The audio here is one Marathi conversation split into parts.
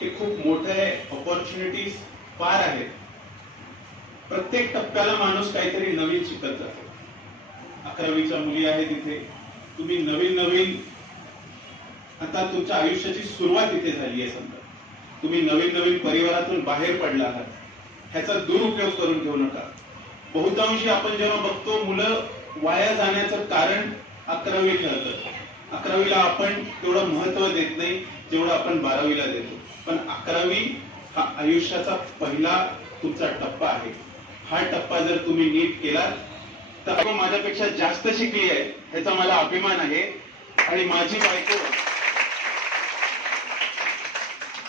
हे खूप मोठं आहे ऑपॉर्च्युनिटीज फार आहेत. प्रत्येक टप्प्याला माणूस काहीतरी नवीन शिकत जातो. अकरावीच्या मुली आहेत तिथे तुम्ही नवीन नवीन आता तुमच्या आयुष्याची सुरुवात इथे झाली आहे समजा. तुम्ही नवीन नवीन परिवारातून बाहेर पडला आहात. ह्याचा दुरुपयोग करून घेऊ नका. बहुतांशी आपण जेव्हा बघतो मुलं वाया जाण्याचं कारण अकरावी ठरतं. अकरावीला आपण तेवढं महत्त्व देत नाही जेवढं आपण बारावीला देतो. पण अकरावी हा आयुष्याचा पहिला तुमचा टप्पा आहे. हा टप्पा जर तुम्ही नीट केला तर माझ्यापेक्षा जास्त शिकली आहे ह्याचा मला अभिमान आहे. आणि माझी बायको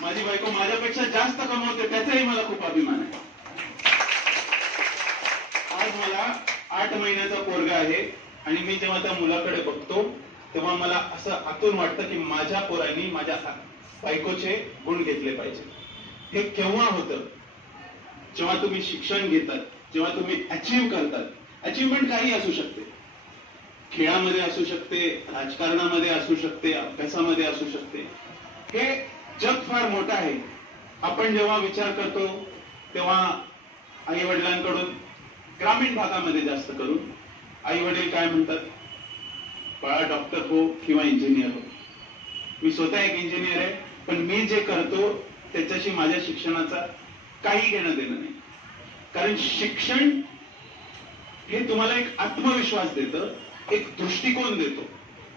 माझी बायको माझ्यापेक्षा जास्त कमवते त्याचाही मला खूप अभिमान आहे. आज मला आठ महिन्याचा पोरगा आहे आणि मी जेव्हा त्या मुलाकडे बघतो तेव्हा मला असं आतून वाटतं की माझ्या पोरांनी माझ्या बायकोचे गुण घेतले पाहिजे. हे केव्हा होतं? जेव्हा तुम्ही शिक्षण घेतात जेव्हा तुम्ही अचीव्ह करतात अचीवमेंट काही असू शकते. खेळामध्ये असू शकते राजकारणामध्ये असू शकते अभ्यासामध्ये असू शकते. हे जग फार मोठं आहे. आपण जेव्हा विचार करतो तेव्हा आई वडिलांकडून ग्रामीण भागामध्ये जास्त करून आई वडील काय म्हणतात? बाळा डॉक्टर हो किंवा इंजिनियर हो. मी स्वतः एक इंजिनियर आहे पण मी जे करतो त्याच्याशी माझ्या शिक्षणाचा काही घेणं देणं नाही. कारण शिक्षण हे तुम्हाला एक आत्मविश्वास देतं एक दृष्टिकोन देतो.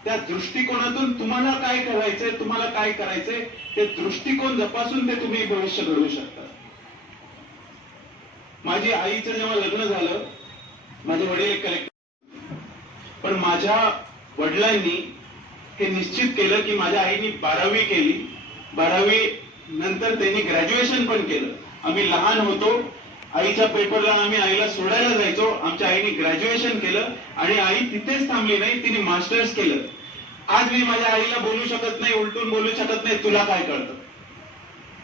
त्या दृष्टिकोनातून तुम्हाला काय करायचंय तुम्हाला काय करायचंय ते दृष्टिकोन जपासून ते तुम्ही भविष्य घडवू शकता. माझी आईचं जेव्हा लग्न झालं माझे वडील एक कलेक्टर पण माझ्या वडिलांनी हे निश्चित केलं की माझ्या आईने बारावी केली. बारावी नंतर त्यांनी ग्रॅज्युएशन पण केलं. आम्ही लहान होतो. आईच्या पेपरला आम्ही आईला सोडायला जायचो. आमच्या आईने ग्रॅज्युएशन केलं आणि आई तिथेच थांबली नाही तिने मास्टर्स केलं. आज मी माझ्या आईला बोलू शकत नाही उलटून बोलू शकत नाही तुला काय कळतं?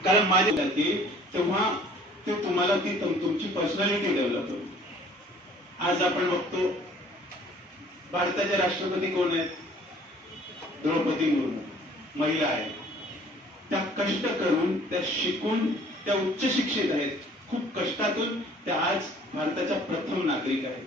कारण माझी जाती तेव्हा ते तुम्हाला ती तुमची पर्सनॅलिटी डेव्हलप होईल. आज आपण बघतो भारताचे राष्ट्रपती कोण आहेत? द्रौपदी मुर्मू महिला आहेत. त्या कष्ट करून त्या शिकून त्या उच्च शिक्षित आहेत. खूप कष्टातून त्या आज भारताच्या प्रथम नागरिक आहेत.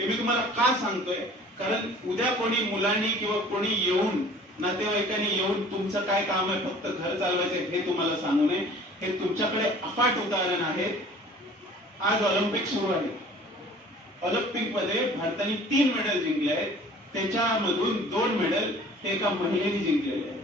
हे मी तुम्हाला का सांगतोय? कारण उद्या कोणी मुलांनी किंवा कोणी येऊन नातेवाईकांनी येऊन तुमचं काय काम आहे? फक्त घर चालवायचे हे तुम्हाला सांगू नये. हे तुमच्याकडे अफाट उदाहरण आहे. आज ऑलिम्पिक सुरू आहे. ऑलिम्पिकमध्ये भारताने तीन मेडल जिंकले आहेत. त्याच्यामधून दोन मेडल हे एका महिलेने जिंकलेले आहेत.